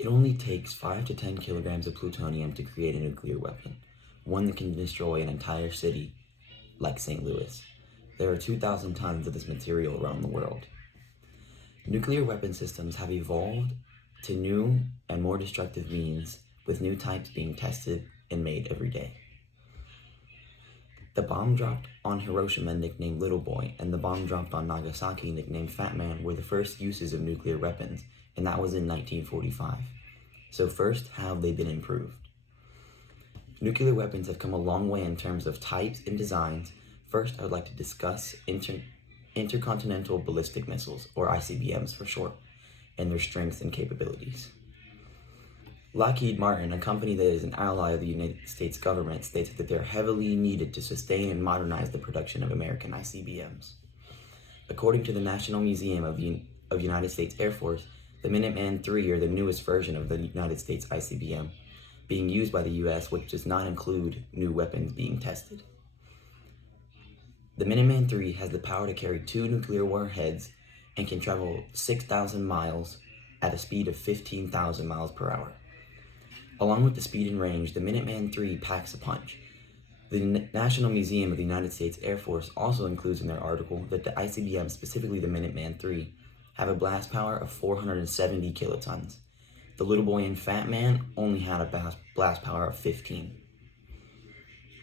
It only takes 5 to 10 kilograms of plutonium to create a nuclear weapon, one that can destroy an entire city like St. Louis. There are 2,000 tons of this material around the world. Nuclear weapon systems have evolved to new and more destructive means, with new types being tested and made every day. The bomb dropped on Hiroshima, nicknamed Little Boy, and the bomb dropped on Nagasaki, nicknamed Fat Man, were the first uses of nuclear weapons, and that was in 1945. So first, how have they been improved? Nuclear weapons have come a long way in terms of types and designs. First, I would like to discuss intercontinental ballistic missiles, or ICBMs for short, and their strengths and capabilities. Lockheed Martin, a company that is an ally of the United States government, states that they're heavily needed to sustain and modernize the production of American ICBMs. According to the National Museum of United States Air Force, the Minuteman III are the newest version of the United States ICBM, being used by the US, which does not include new weapons being tested. The Minuteman III has the power to carry 2 nuclear warheads and can travel 6,000 miles at a speed of 15,000 miles per hour. Along with the speed and range, the Minuteman III packs a punch. The National Museum of the United States Air Force also includes in their article that the ICBM, specifically the Minuteman III, have a blast power of 470 kilotons. The Little Boy and Fat Man only had a blast power of 15.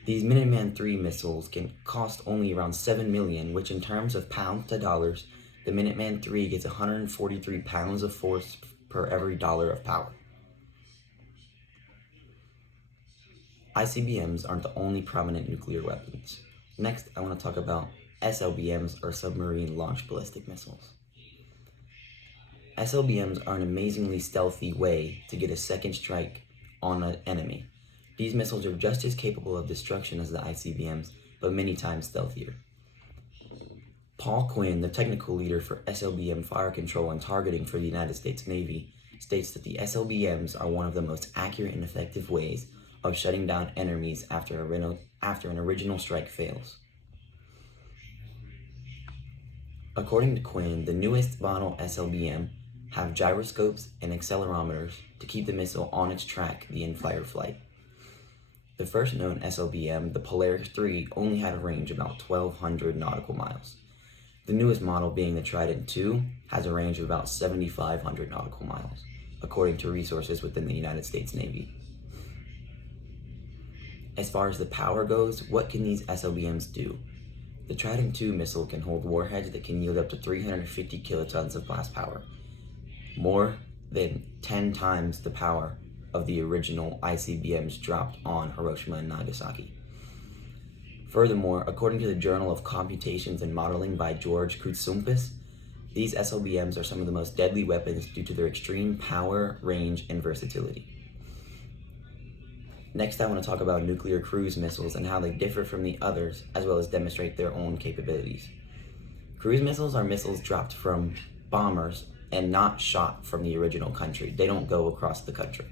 These Minuteman III missiles can cost only around $7 million, which in terms of pounds to dollars, the Minuteman III gets 143 pounds of force per every dollar of power. ICBMs aren't the only prominent nuclear weapons. Next, I want to talk about SLBMs, or submarine launched ballistic missiles. SLBMs are an amazingly stealthy way to get a second strike on an enemy. These missiles are just as capable of destruction as the ICBMs, but many times stealthier. Paul Quinn, the technical leader for SLBM fire control and targeting for the United States Navy, states that the SLBMs are one of the most accurate and effective ways of shutting down enemies after an original strike fails. According to Quinn, the newest model SLBM have gyroscopes and accelerometers to keep the missile on its track the entire flight. The first known SLBM, the Polaris III, only had a range of about 1,200 nautical miles. The newest model, being the Trident II, has a range of about 7,500 nautical miles, according to resources within the United States Navy. As far as the power goes, what can these SLBMs do? The Trident II missile can hold warheads that can yield up to 350 kilotons of blast power, more than 10 times the power of the original ICBMs dropped on Hiroshima and Nagasaki. Furthermore, according to the Journal of Computations and Modeling by George Koutsoumpas, these SLBMs are some of the most deadly weapons due to their extreme power, range, and versatility. Next, I want to talk about nuclear cruise missiles and how they differ from the others, as well as demonstrate their own capabilities. Cruise missiles are missiles dropped from bombers and not shot from the original country. They don't go across the country.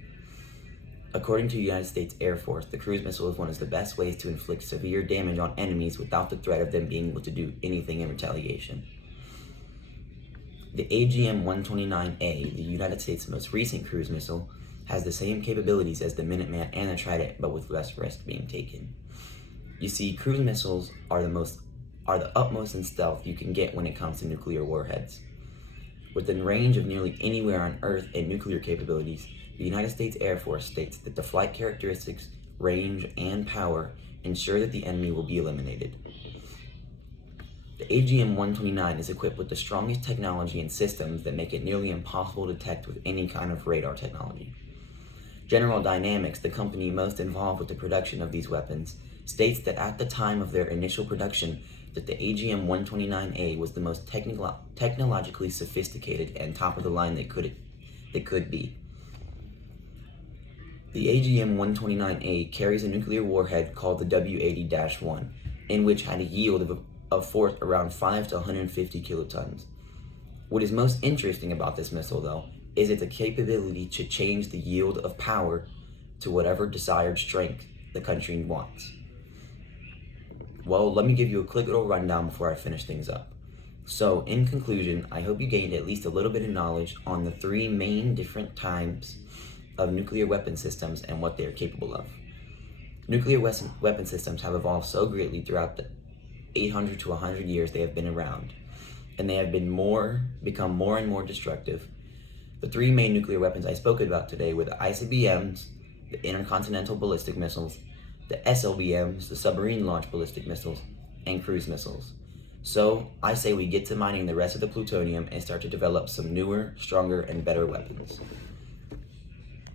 According to the United States Air Force, the cruise missile is one of the best ways to inflict severe damage on enemies without the threat of them being able to do anything in retaliation. The AGM-129A, the United States' most recent cruise missile, has the same capabilities as the Minuteman and the Trident, but with less risk being taken. You see, cruise missiles are the utmost in stealth you can get when it comes to nuclear warheads. Within range of nearly anywhere on Earth and nuclear capabilities, the United States Air Force states that the flight characteristics, range, and power ensure that the enemy will be eliminated. The AGM-129 is equipped with the strongest technology and systems that make it nearly impossible to detect with any kind of radar technology. General Dynamics, the company most involved with the production of these weapons, states that at the time of their initial production, that the AGM-129A was the most technologically sophisticated and top of the line that could be. The AGM-129A carries a nuclear warhead called the W-80-1, in which had a yield of force around 5 to 150 kilotons. What is most interesting about this missile, though, is its capability to change the yield of power to whatever desired strength the country wants. Well, let me give you a quick little rundown before I finish things up. So, in conclusion, I hope you gained at least a little bit of knowledge on the three main different types of nuclear weapon systems and what they are capable of. Nuclear weapon systems have evolved so greatly throughout the 800 to 100 years they have been around, and they have become more and more destructive. The three main nuclear weapons I spoke about today were the ICBMs, the intercontinental ballistic missiles, the SLBMs, the submarine launched ballistic missiles, and cruise missiles. So I say we get to mining the rest of the plutonium and start to develop some newer, stronger, and better weapons.